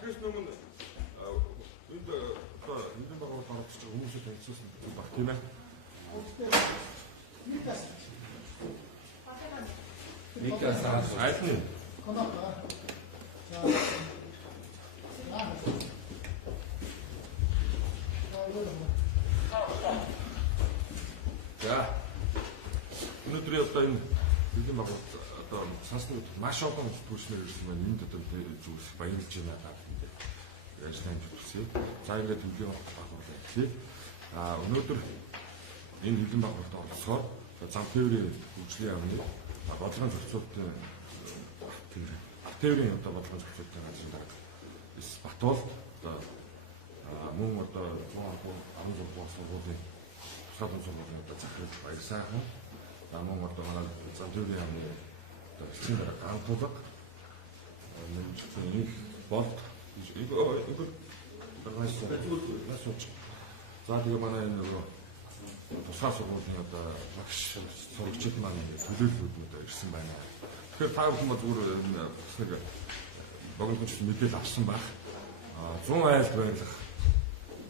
그래서 너무 힘든 방법을 바로 진짜 음식이 돼 있었습니다. 막 되네. 미카사 아이스님. 자, 오늘들의 어떤 이게 막 어떤 사실 маш олон түвшнэр ирсэн байна. Энд одоо зүйлс баярлж байна гэдэг. Яасан зүйлсээ. За ингээд төлөв байгууллаа тий. Өнөөдөр энэ хэдэн байгууллагад оролцохоор зам тээврийн хөгжлийн яамны бодлогын зохицуулалтын тээврийн одоо бодлогын зохицуулалтын ажлын дарга Батбол одоо мөн одоо 16 сургуулийн тусгай сургуулийн одоо захирал баяр сайхан мөн одоо манай зам тээврийн яамны эцсийн дарга ганцлаг нэг болт и거 за тэгээ манай энэ нөгөө тусгай сургуулийн одоо багш сурагчид маань төлөөллүүд нь одоо ирсэн байна. Тэгэхээр та бүхэн зүгээр нэг богино ч мэдээлэл авсан байх. 100 айлд байрлах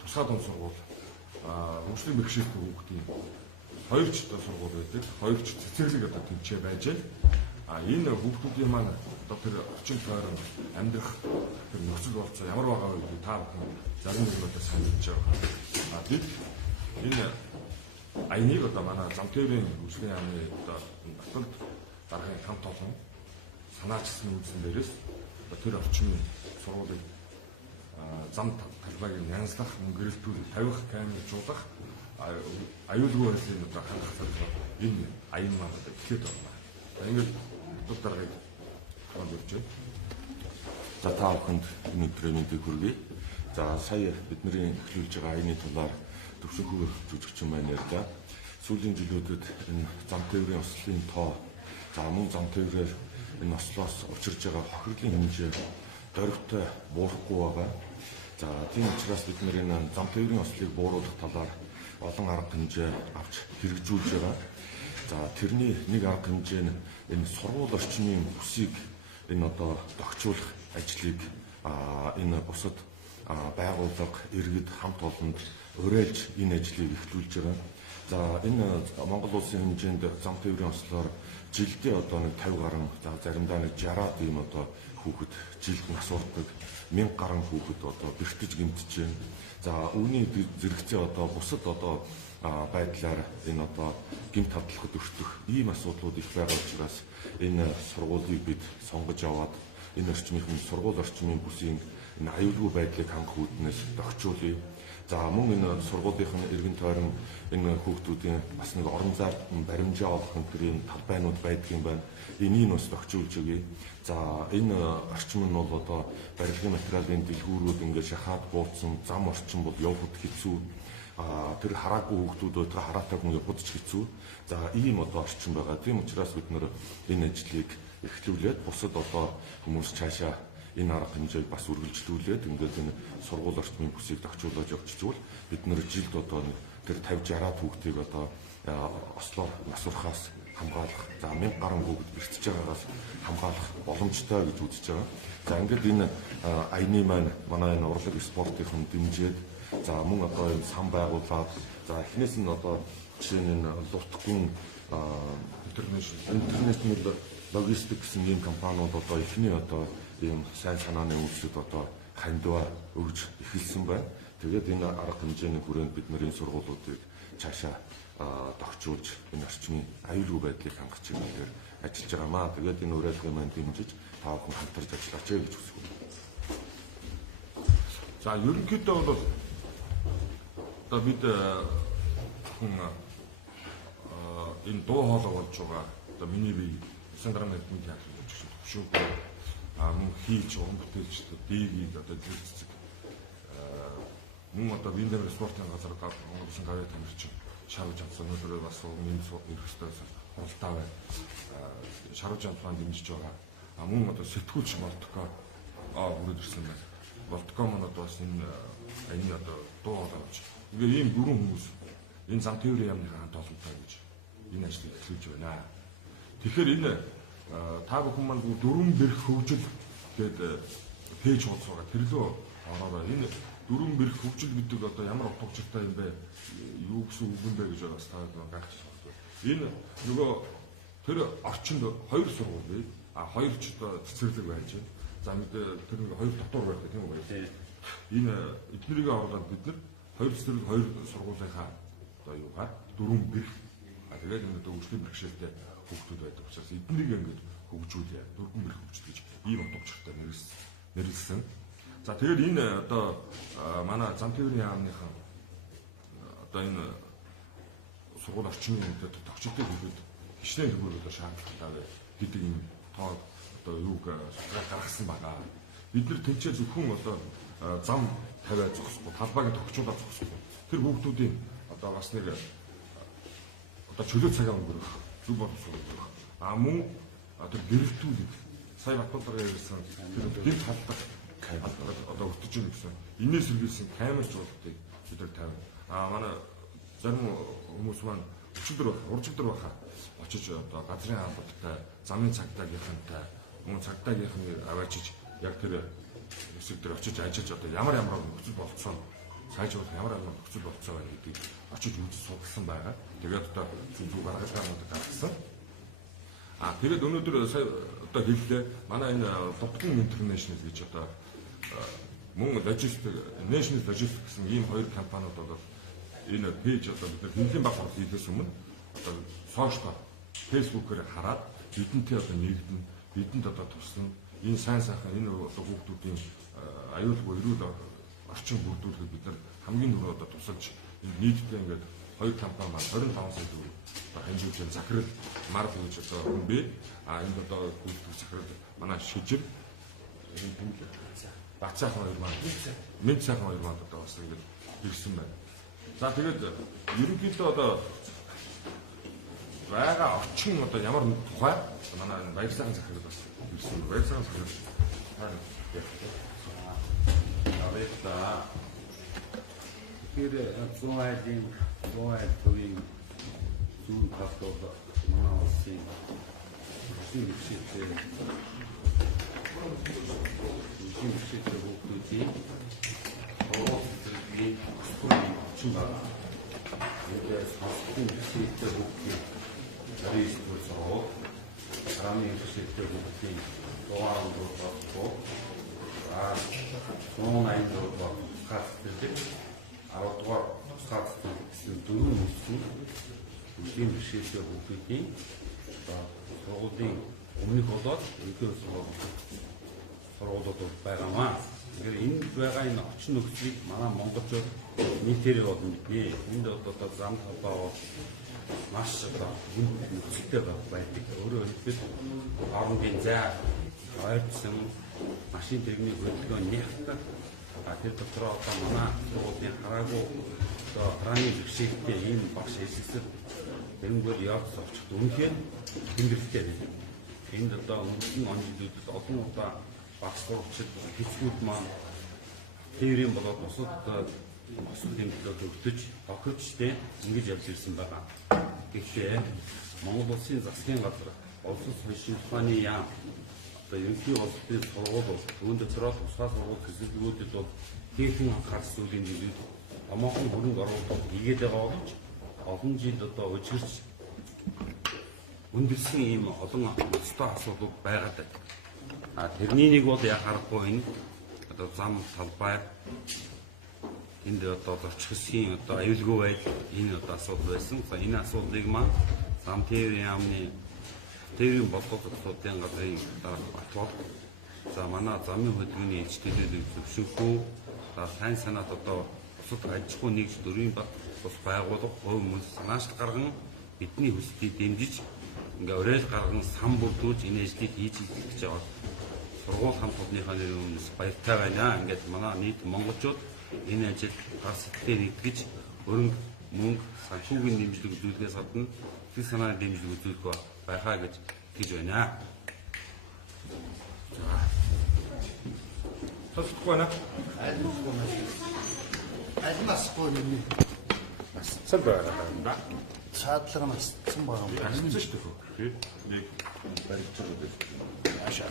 тусгай дунд сургууль хөгжлийн бэрхшээлтэй хүүхдийн 2 ч одоо сургууль байдаг. 2 ч цэцэрлэг одоо төвчөө байж байна. Энэ хүүхдүүдийн маань одоо тэр орчин тойрон амьдрах тэр нөхцөл болцоо ямар байгаа вэ та бүхэн зарим нэгнүүдээ сануулж байгаа. Бид энэ аяныг одоо манай зам тээврийн хөгжлийн яамны одоо баталд даргын хамт олон санаачсан үзэн дээрээс тэр орчмын сургуулийг зам талбайг нянзлах, гэрэлтүүлэх, тавих, камержуулах аюулгүй байдлын одоо хангах зорилгоор энэ аян маань эхлээд байна. Ингээд баталд даргыг хандуулж байна. За та бүхэнд өнөөдрийн мэндийг хүргэе. За сая бидний эхлүүлж байгаа аяны талаар төвшинхүү жүжигчин маань ярьлаа. Сүүлийн жилүүдэд энэ зам тээврийн ослын тоо за мөн зам тээврээр энэ ослоос учирж байгаа хохирлын хэмжээ дөрвтэй буурахгүй байгаа. За тийм учраас бид энэ зам тээврийн ослыг бууруулах талаар олон арга хэмжээ авч хэрэгжүүлж байгаа. За тэрний нэг арга хэмжээ нь энэ сургууль орчмын бүсийг энэ одоо догчуулах ажлыг энэ бусад байгууллага иргэд хамт олонд уриалж энэ ажлыг эхлүүлж байгаа. За энэ Монгол улсын хэмжээнд зам тээврийн ослоор жилдээ одоо нэг 50 гаруй за заримдаа нэг 60 ийм одоо хүүхэд жилд нас уртдаг 1000 гаруй хүүхэд одоо бэртэж гэмтэж байна. За үүний зэрэгцээ одоо бусад одоо байдлаар энэ одоо гэмт хадлахад өртөх ийм асуудлууд их байгаа учраас энэ сургуулийг бид сонгож аваад энэ орчмын сургууль орчмын бүсийн энэ аюулгүй байдлыг хангах үүднээс догчуулъя. За мөн энэ сургуулийн иргэн тойрон энэ хүүхдүүдийн бас нэг орон зай баримжаа олох энэ талбайнууд байдаг юм байна. Энийг бас догчуулж өгье. За энэ орчин нь бол одоо барилгын материалын дэлгүүрүүд ингээд шахаад бууцсан зам орчин бол явахд хэцүү. Тэр хараагүй хүүхдүүд тэр хараатай хүн явахд хэцүү. За ийм одоо орчин байгаа. Тийм учраас бид нэр энэ ажлыг эхлүүлээд бусад одоо хүмүүс цаашаа энэ арга хэмжээг бас үргэлжлүүлээд ингээд энэ сургууль орчмын бүсийг дагчуулж явчихвал бид нэр жилд одоо тэр 50-60 хүүхдийг одоо ослоор насурхаас хамгаалах, за 1000 гаруй хүүхэд бэртэж байгаагаас хамгаалах боломжтой гэж үзэж байгаа. За ингээд энэ аяны маань манай энэ урлаг спортын дэмжээд за мөн одоо энэ сан байгууллага за эхнээс нь одоо жишээ нь Лутгун интернэшнл логистик гэсэн ийм компаниуд одоо эхний одоо ийм сайн санааны үйлсэд одоо хандваа өгж эхэлсэн байна. Тэгээд энэ арга хэмжээний хүрээнд бидний сургуулиудыг цаашаа догчуулж энэ орчмын аюулгүй байдлыг хангах чиглэлээр ажиллаж байгаамаа. Тэгээд энэ уриалгын маань дэмжиж та бүхэн хамтарч ажиллаач гэж хүсэж байна. За ерөнхийдөө бол одоо бид энэ дуу хоолой болж байгаа одоо миний бие Сандра Мэдмийн театр жүжигч төвшөө мөн хийж уран бүтээлч дэгийг одоо зэрэгцэг мөн одоо Виндер спортын газар онгорсон гавьяа тамирчин шарвж авсан өнөөдөр бас өмнө ирэх ёстой хуралдаа байна. Шарвж амтлаанд дэмжиж байгаа. Мөн одоо сэтгүүлч Болтко бүрээд ирсэн байна. Болтко маань одоо бас энэ одоо дуу хоолой болж. Ингээ ийм дөрвөн хүмүүс энэ зам тээврийн яамны хамт олонтой гэж энэ ажлыг эхлүүлж байна. Тэгэхээр энэ та бүхэн маань дөрвөн бэрх хөгжил гэдэг пэйж хуудасгаа тэрлөө ороорой. Энэ дөрвөн бэрх хөгжил гэдэг одоо ямар утга учиртай юм бэ? Юу гэсэн үг юм бэ гэж бас та гайхаж байна. Энэ нөгөө тэр орчинд хоёр сургууль бий. Хоёр ч одоо цэцэрлэг байж байна. За мэдээ тэр нэг хоёр дотор байдаг тийм үү баяр. Энэ эднэрийг оруулаад бид нар хоёр цэцэрлэг хоёр сургуулийнхаа одоо юугаар дөрвөн бэрх тэгээд энэ өгчлийн бэрхшээлтэй хөгжүүд байдаг учраас эднийг ингээд хөгжүүлээ. Дөрвөн бэрх хөгжил гэж ийм утга учиртай нэрлсэн. За тэгээд энэ одоо манай зам тээврийн яамныхан одоо энэ сургууль орчны тогтчлтыг хийхэд хичнээн төгөөрөөр шаардлагатай гэдэг юм тоо одоо юуг гаргасан байгаа. Бид нар тэнцээ зөвхөн одоо зам тавиа зогсохгүй, талбайг тогтчуулаад зогсохгүй. Тэр хүүхдүүдийн одоо бас нэг одоо чөлөө цагаа өнгөрөх, зүг боловсруулах. Мөн одоо гэрэлтүүлэх, сая Батболдороо ярьсан гэр халдах одоо өтөж ийн гэсэн инээс сэргийлсэн камер зургуудыг бид нар тавина. Манай зарим хүмүүс маань уржигдэр баха очиж одоо газрын албатай, замын цагдаагийнхантай, мөн цагдаагийнхны аваачиж яг тэр хэсэг дээр очиж ажиллаж одоо ямар нөхцөл болцоо сайжруулах ямар нөхцөл болцоо байна гэдгийг очиж үзэж судалсан байгаа. Тэгээд одоо зөв гаргалгаанууд гаргасан. Тэгээд өнөөдөр сая одоо хэллээ. Манай энэ Лутган Интернэшнл гэж одоо мөн логистик, National Logistics гэсэн ийм хоёр компаниуд бол энэ пэйж одоо бид хэмжээний баг хурал хийхээс өмнө одоо сошиал фэйсбүүкээр хараад бидэнтэй одоо нэгдэн, бидэнд одоо туслана. Энэ сайн сайхан энэ хүүхдүүдийн аюулгүй эрүүл орчин бүрдүүлэхэд бид нар хамгийн түрүү одоо тусалж нийтдээ ингээд хоёр компани маань 25 сая төгрөг хэмжүүлж захирал марк гэж одоо хүн бэ. Энд одоо гүйцэтгэх захирал манай шижир Бацаахан хоёр маань мэд сайхан хоёр маань одоо бас ингээд ирсэн байна. За тэгээд ерөнхийдөө одоо байгаа орчин одоо ямар тухай манай баяр сайхан захирал бас ирсэн. Баяр сайхан захирал Тэгэхээр зуайлын төвийн зүүн талд манай улсын бэрхшээлтэй хүүхдүүдийн сургуулийн өсвөрийн орчин байна. Эндээс хасгийн бэрхшээлтэй хүүхдийн зарим сургууль, харамын бэрхшээлтэй хүүхдийн 6 дугаар 180 дугаар хатдаг 10 дугаар хатдаг гэсэн дөрвөн үсгийн үеийн бэрхшээлтэй хүүхдийн сургуулийн өмнөх болоод өнөөдөр сургуулиуд байгаамаа. Тэгэхээр энд байгаа энэ орчин нөхцөлийг манай монголчууд нийтээрээ бол мэднэ. Энд одоо зам талбай бол маш одоо нөхцөлтэй байдаг. Өөрөөр хэлбэл орнгийн зай ойртсон машин техник хөдөлгөөн нэгтгэх тэр дотор одоо манай сургуулийн хараагүй одоо харааны бэрхшээлтэй ийм багш эсэсэл тэрнгээр явц авчихд үнэхээр тэмдэглэтэй байна. Энд одоо өнгөрсөн онцлогчд олон удаа багш сурагчид хэцгүүд маань тээврийн болоод бусад тэмдэглэлд өгдөж тохиолчтой ингэж явж ирсэн байгаа. Гэхдээ Монгол улсын засгийн газар улсын соёлын тухааны яам одоо ерөнхий улсын сургууль түүн дотроо тусгай сургууль хэсэгүүдэд бол техникийн анхаарал зүйлийн зүйлүүд томоохон хөрөнгө оруулалт хийгээд байгаа болж олон жил одоо өчгөрч үндсэн ийм олон өстой асуудал байгаад байна. Тэрний нэг бол яг харахгүй энэ одоо зам талбай энд одоо зорчигсхийн одоо аюулгүй байдал энэ одоо асуудал байсан. За энэ асуудлыг маань зам тээврийн яамны тээврийн бодлогын газрын дарга Батбол. За манай замын хөдөлгөөний эзэмшүүлийг зөвшөөрөх. За сайн санаад одоо бусад аж ахуй нэгж төрийн бас байгуулах хувь хүмүүс санаачлал гарган бидний хүслийг дэмжиж ингээ уриал гарган сан бүрдүүлж энэ ажлыг хийж идэх гэж байгаа. Сургууль хамт олонныхаа нэрээр өмнөс баяртай байна. Ингээд манай нийт монголчууд энэ ажил гар сэтгэлээр нэгтгэж өрөнгө мөнгө санхүүгийн дэмжлэг үзүүлэхээс гадна сэтгэл санааны дэмжлэг үзүүлэх байхаа гэж байна. Сонсохгүй байна. Аль насгүй юм. Насцсан байна. Шаардлага насцсан байгаа юм. Насцсан шүү дээ. Нэг баригч байгаа. Ашаа.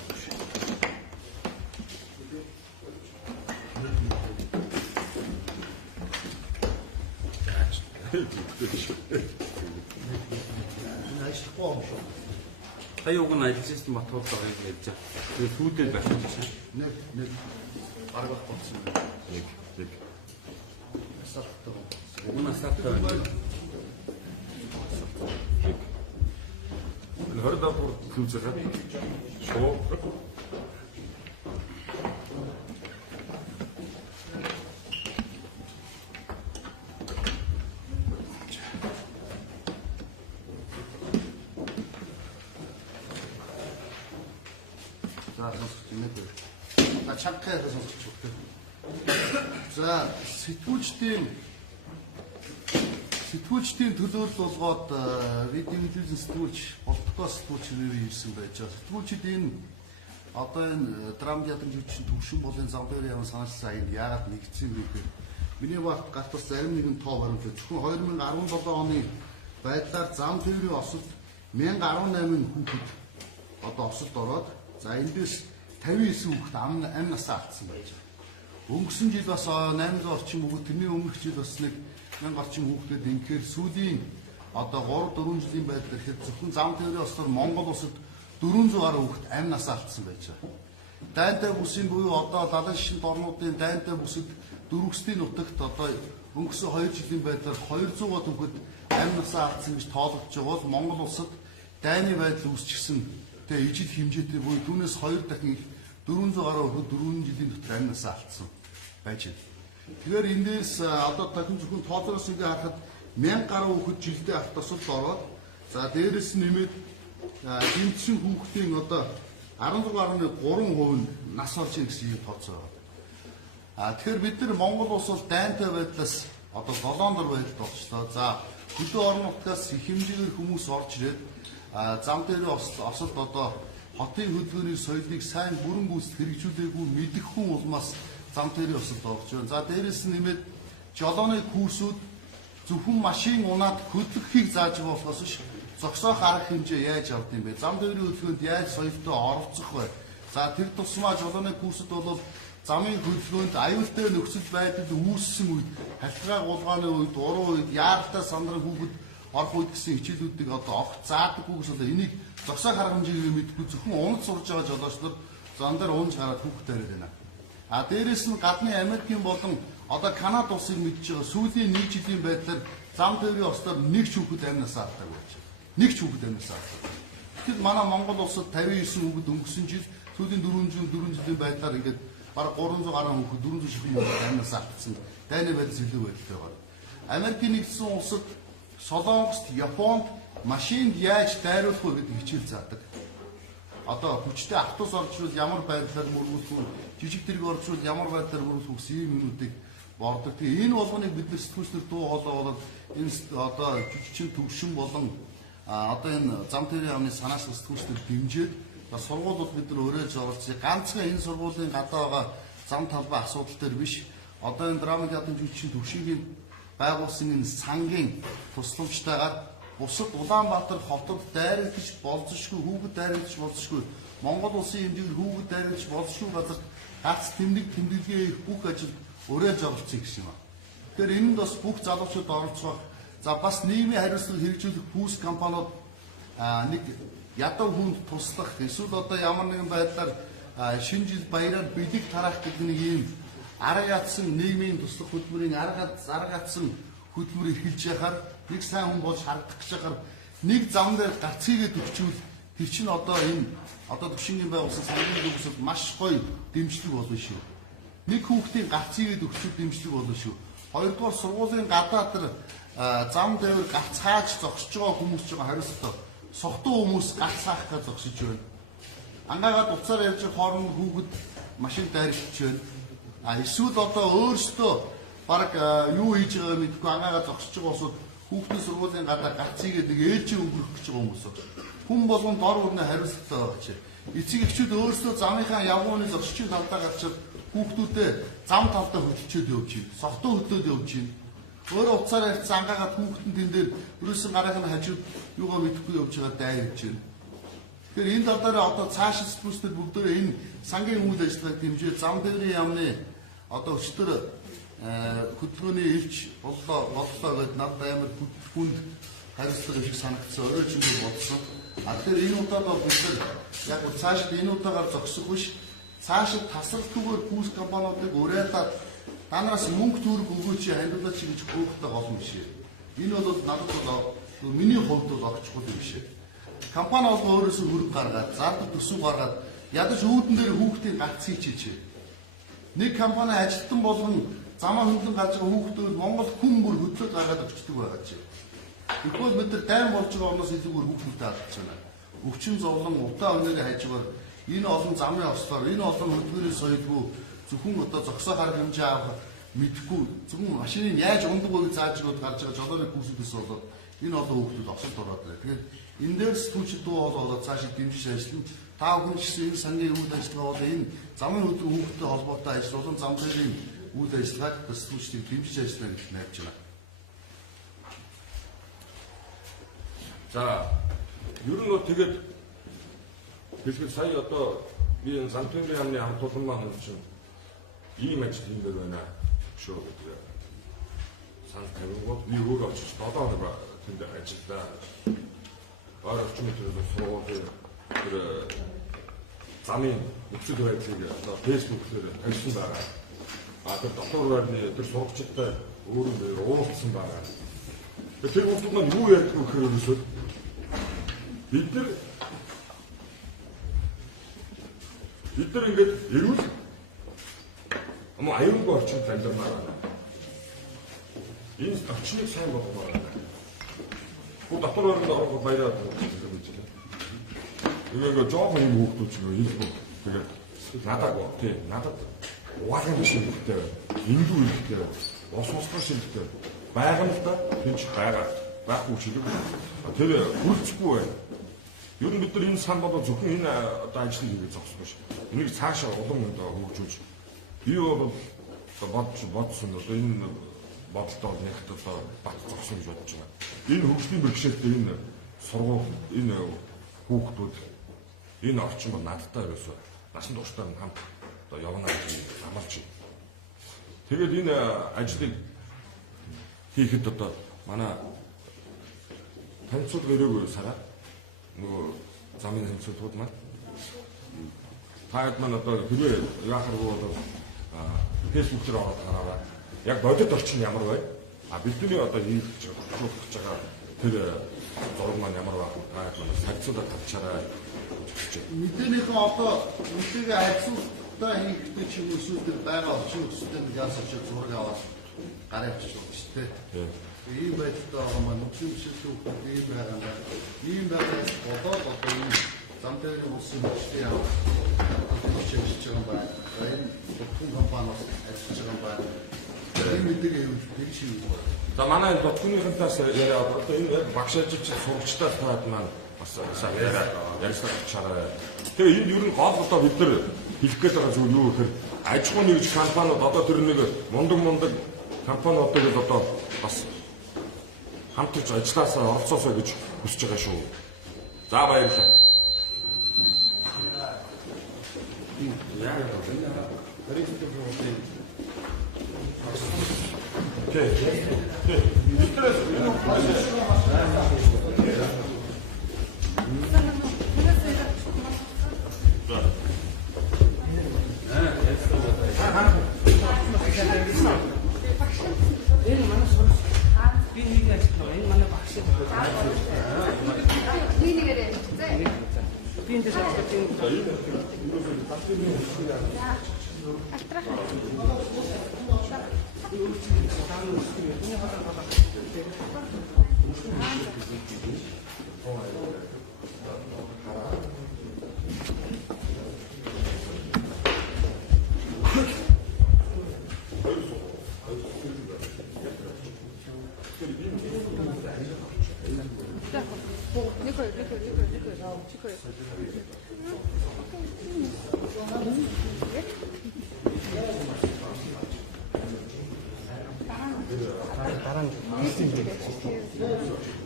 Ашихгүй юм шүү. Таяуг нь ажиллаж матуул байгаа юм ярьж байгаа. Тэгээд сүйдэл байхгүй шээ. Нэг арга болсон. Нэг. Асаалтаа. Угнасаатай байна. Хөрдөө күнцээ. Шоо. За сонсож байна. За чанхаас сонсож байна. За сэтгүүлчдийн төлөөлөл болгоод видео телевизэн сэтгүүлч болтгоо сэтгүүлчнэр ирсэн байж байгаа. Сэтгүүлчид энэ одоо энэ драм театрын жүжигчин төвшин болон зам дээр явсан санаачсан аянд яагаад нэгдсэн бэ гэхээр миний багт гартас зарим нэгэн тоо баримтлаа. Зөвхөн 2017 оны байдлаар зам тээврийн осолд 1018 хүүхэд одоо осолд ороод за эндээс 59 хүүхэд амь насаа алдсан байж байгаа. Өнгөрсөн жил бас 800 орчим хүүхэд, тэрний өмнөх жил бас нэг 1000 орчим хүүхдэд инхээр сүүлийн одоо 3-4 жилийн байдлаар ихэд зөвхөн зам тээврийн ослоор Монгол улсад 400 гаруй хүүхэд амь насаа алдсан байж байгаа. Дайнтай бүсийн буюу одоо далайн шишинт орнуудын дайнтай бүсэд дөрвөсдийн нутагт одоо өнгөрсөн 2 жилийн байдлаар 200-аад хүүхэд амь насаа алдсан гэж тоологдож байгаа бол Монгол улсад дайны байдал үүсчихсэн тэгээ ижил хэмжээтэй буюу түүнээс 2 дахин их 400 гаруй хүүхэд 4 жилийн дотор амь насаа алдсан байж байна. Тэгэхээр эндээс одоо дахин зөвхөн тоолроос ингээ харахад 1000 гаруй хүүхэд жилдээ авт тосолд ороод за дээрэс нь нэмээд гэмтсэн хүүхдийн одоо 16.3% нь нас орж ирэх гэсэн юм тооцоо. Тэгэхээр бид нар Монгол улс бол дайнтай байдлаас одоо 7 дор байдалд орчлоо. За хөдөө орон нутгаас их хэмжээгээр хүмүүс орж ирээд зам дээр осолд одоо хотын хөдөлгөөний соёлыг сайн бүрэн гүйцэд хэрэгжүүлээгүй мэдэх хүн улмаас зам дээр осолд орж байна. За дээрэс нь нэмээд жолооны курсүүд зөвхөн машин унаад хөдлөхийг зааж байгаа болохоос биш зогсоох арга хэмжээ яаж авд юм бэ? Зам дээрийн хөдөлгөөнд яаж соёлтой оролцох вэ? За тэр тусмаа жолооны курсүүд бол замын хөдөлгөөнд аюултай нөхцөл байдал үүссэн үед, халдвар гулгааны үед, уруу үед, яаралтай сандран хүүхэд орох үед гэсэн хичээлүүдийг одоо огт заадаг хүүхс бол энийг зогсоох арга хэмжээгээ мэдгүй зөвхөн унаж сурж байгаа жолоочлол зам дээр унаж гараад хүүхэд тариад байна. Дээрээс нь гадны Америкийн болон одоо Канада улсыг мэдж байгаа сүүлийн 1 жилийн байдлаар зам тээврийн ослоор нэг ч хүүхэд амь насаа алдаагүй байж байна. Нэг ч хүүхэд амь насаа алдаагүй. Тэгэхээр манай Монгол улсад 59 хүүхэд өнгөрсөн жил сүүлийн 4 жилийн байдлаар ингээд бараг 300 гаруй хүүхэд 400 ширхэг хүүхэд амь насаа алдсан. Дайны байдал илүү байдалтай байна. Америкийн нэгдсэн улсад Солонгост, Японд машинд яаж дайруулах вэ гэдэг хичээл заадаг. Одоо хүчтэй автобус оржвол ямар байдлаар мөргүүлэх вэ? Жижиг тэрэг оржвол ямар байдлаар мөргүүлэх вэ? Ийм юмнуудыг бордог. Тэгээ энэ болгоныг бид нар сэтгүүлчнэр дуу хоолой болоод энэ одоо жүжигчин төвшин болон одоо энэ зам тээврийн яамны санаас сэтгүүлчнэр дэмжиж сургуулиуд бид нар өрөөлж оролцсон. Ганцхан энэ сургуулийн гадаа байгаа зам талбай асуудал дээр биш. Одоо энэ драма театрын жүжигчин төвшингийн байгуулсан энэ сангийн тусламжтайгаар бусад Улаанбаатар хотод дайрагдаж болзошгүй, хүүхэд дайрагдаж болзошгүй, Монгол улсын хэмжээгээр хүүхэд дайрагдаж болзошгүй газар гац тэмдэглэгээ их бүх ажил өрөөлж оролцсон гэсэн юм. Тэгэхээр энэнд бас бүх залуучууд оролцох. За бас нийгмийн хариуцлага хэрэгжүүлэх бүүс компаниуд нэг ядуу хүнд туслах эсвэл одоо ямар нэгэн байдлаар шинэ жил баяраар бэлэг тараах гэдэг нэг юм арга ятсан нийгмийн туслах хөтөлбөрийн арга ятсан хөтөлбөр эрхэлж яхаар нэг сайн хүн болж харагдах гэж яхаар нэг зам дээр гарцгийгээ төвчүүл Тэр чинь одоо энэ одоо төвшингийн байгуулсан сангийн төгсөд маш гоё дэмжлэг болно шүү. Нэг хүүхдийн галцыгээд өгчүүд дэмжлэг болно шүү. Хоёрдугаар сургуулийн гадаа тэр зам дээр галц хааж зогсож байгаа хүмүүс ч хариуцлаа. Сохтуу хүмүүс галц хаах гэж зогсож байна. Ангаагаад уцаар явж хооронд хүүхэд машин дайрч байна. Эсвэл одоо өөрсдөө баг юу хийж байгааг мэдгүй ангаагаад зогсож байгаа усуд хүүхдийн сургуулийн гадаа галцыгээд нэг ээлжийн өнгөрөх гэж байгаа хүмүүс. Хүн болгон дор өрнө хариуцлаа байгаа чи. Эцэг эхчүүд өөрсдөө замынхаа явгууны зогсчийн талдаа гарчаад хүүхдүүдэд зам талдаа хөдөлчөөд явж байна. Сохтуу хөдлөөд явж байна. Өөрөө уцаар ярьсан ангаагаад хүүхдэн тэн дээр өрөөсөн гараах нь хажууд юугаа мэдэхгүй явж байгаа дайрж байна. Тэгэхээр энэ талдаараа одоо цаашид сэтгүүлчдэр бүгдөө энэ сангийн үйл ажиллагааг дэмжиж зам дээрийн яамны одоо өчтөр хөдөлгөөний элч боллоо гэдэг надад амар хүнд хариуцлага шиг санагдсан. Өөрөө ч юм бодсон. Тэгэхээр энэ удаад бид яг цаашид энэ удаагаар зогсох биш. Цаашид тасралтгүйгээр пүүс компаниудыг уриалаад данаас мөнгө төгрөг өгөөч ханиулаач гэж хөөхтэй олон биш. Энэ бол надад бол миний хувьд бол огчгүй юм биш. Компани бол өөрөөсөө хөрөг гаргаад, зардаг төсөв гаргаад ядаж үүдэн дээр хүүхдийн галц хийчихэ. Нэг компани ажилтан болгон замаа хөндлөн гарч байгаа хүүхдүүд Монгол хүн бүр хөдлөд гаргаад өгчдөг байгаа чи. Тэгвэл бид нар дайм болж байгаа оноос илүүгээр хүүхдүүдэд алдаж байна. Өвчин зовлон утаа өнөөгөө хажуугаар энэ олон замын ослоор энэ олон хөдөлгөөний соёлгүй зөвхөн одоо зогсоо харах хэмжээ авах мэдхгүй зөвхөн машиныг яаж ундаг вэ гэж зааж өгöd гарч байгаа жолооны хүүхдүүдээс болоод энэ олон хүүхдүүд осолд ороод байна. Тэгэхээр энэ дээр сэтгүүлчид дуу хоолой цаашид дэмжиж ажиллана. Та бүхэн ч гэсэн энэ сангийн үйл ажиллагаа бол энэ замын хөдөлгөөн хүүхдтэй холбоотой ажил болон зам дээрийн үйл ажиллагааг сэтгүүлчдийг дэмжиж ажиллана гэж найдаж байна. За ер нь бол тэгээд хэлбэл сая одоо би энэ зам төвийн яамны хамт олон маань чинь ийм ажил хиймээр байна шүү гэдэг. Санал тавингууд би өөрөө очиж 7 хоног тэнд ажиллаа. Өөр орчин үеийн сургуулийн тэр замын нөхцөл байдлыг одоо фэйсбүүк дээр тавьсан байгаа. Тэр дотор байрны тэр сурагчтай өөрөө уулзсан байгаа. Тэр хүмүүс маань юу ярьдаг вэ гэхээр бид нар ингээд эрүүл аюулгүй орчинд амьдармаар байна. Энэ орчныг сайн болгох байна. Дотор байранд орох баяраад гэж байна. Ингээд жоохон юм хүүхдүүд ч хэлбэг. Тэгээд надад угаалгын шилжихтэй байна. Эндүү хэрэгтэй байна. Осмосгоо шилжихтэй. Байгаа л да. Тэнч байхгүй шилэг. Тэр хүрцэхгүй байна. Ер нь бид нар энэ сан бол зөвхөн энэ одоо ажлыг хийгээд зогсох биш. Энийг цаашаа улам хөгжүүлж би бол бодсон одоо энэ бодолтой нэг одоо бат зогсон гэж бодож байна. Энэ хөгжлийн бэрхшээлтэй энэ сургууль энэ хүүхдүүд энэ орчин бол надтай ерөөсөө насан туршдаа хамт одоо явна гэж амлаж байна. Тэгээд энэ ажлыг хийхэд одоо манай танилцуулга ирээгүй сараа нөгөө замын танилцуулгууд маань таад маань одоо хэрвээ яахаргүй бол фэйсбүүк дээр ороод хараарай. Яг бодит орчин ямар вэ? Бидний одоо хийж байгаа тэр зураг маань ямар байх вэ? Таад маань сагцуулаад тавьчаарай. Мэдээнийхээ одоо мэдээгээ ажлуудаа хийхдээ ч юм уу эсвэл тэр байгаа орчин нөхцөлд яасан ч зураг аваад гараа авчих юм шүү дээ. Ийм байдлаа байгаа маань нөхцөл шилжүүлэх ийм байгаа юм байна. Ийм байгаас болоод одоо энэ зам дээр улсын хүчтэй явах хийж байгаа юм байна. Энэ бүхэн компаниуд ажиллаж байгаа юм байна. Энэ мэдээгээ юу гэж шиг байна. За манай дотгоныхантаас яриад одоо энэ багш ажилч сурагчтай таад маань бас сайн ярьсан чараа. Тэгээ энэ ер нь гол одоо бид нар хэлэх гээд байгаа зүйл юу гэхээр аж ахуйн нэгж компаниуд одоо тэр нэг мундаг компаниудыг одоо бас хамтарч ажилласаа оролцоосоо гэж хүсэж байгаа шүү. За баярлалаа. Энэ манай багш. Би нэгээр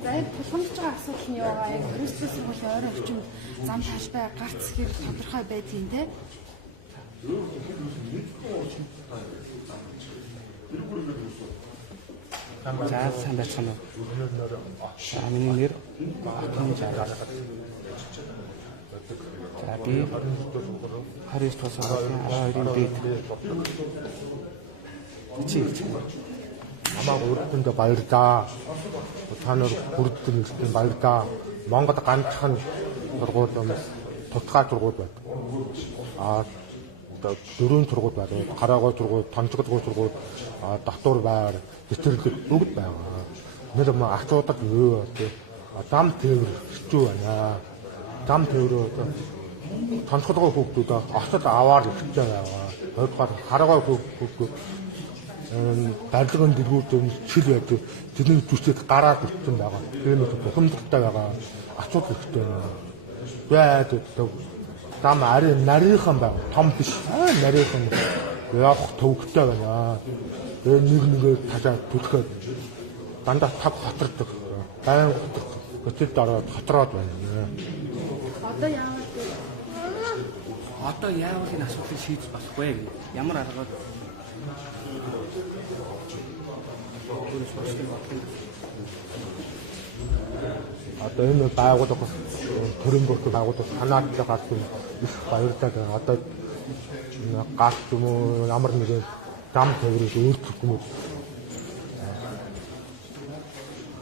За яг тулгамдж байгаа асуудал нь яваа яг Христос бол ойрын өвчин зам талбай гарц хэр тодорхой байдгийн те. За сайн байцгаана уу? Миний нэр Батхан Жаргал. За би 29 дугаар сарын 12-ны дэд чи намайг өргөдөндөө баярлаа. Та нар хүрдэн ирсэн баярлаа. Монгол ганцхан сургууль тутгай сургууль байдаг. Дөрвөн сургууль байдаг. Гараагаа сургууль, тонцогдгоо сургууль, дотор байр, цэцэрлэг бүгд байгаа. Нэр маа асуудал юу вэ? Дам тээвэр хэцүү байна. Дам тээврөө тонцогдгоо хүүхдүүд осол аваар хэцүү байгаа. Хоёрдугаар хараагаа хүүхдүүд барилгын дэлгүүртэн чил байдаг. Тэдний зүсэд гараад ирсэн байгаа. Тийм их бухимдалтай байгаа. Асуудал ихтэй байна. Бээд дам ари нарийнхан байна. Том биш. Нарийнхан. Явах төвөгтэй байна. Тэгээ нэгээ ташаа түлхээд дандаа тав хотордог. Байн хөтөлд ороод хотроод байна. Одоо яагаад вэ? одоо яавал энэ асуудлыг шийдэж болохгүй вэ? Ямар аргаар одоо энэ байгууллага төрийн бүрт байгууллага санаатай гарсан их баярлалаа. Одоо галт юм уу ямар нэгэн зам төврөж өөрчлөх юм уу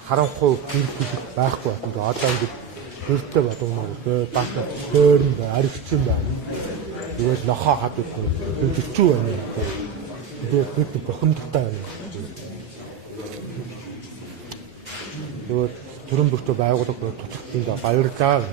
харанхуй гэрэл байхгүй байна. Одоо ингэ гэрэлтэй бодгоноо бас төрн аригчсан байна. Тэгвэл нохоо хаддаг хэцүү байна. Тэгээд бид бохомдолтой байна. Тэгээд төрөн бүртөө байгууллага тутагтанд баярлалаа.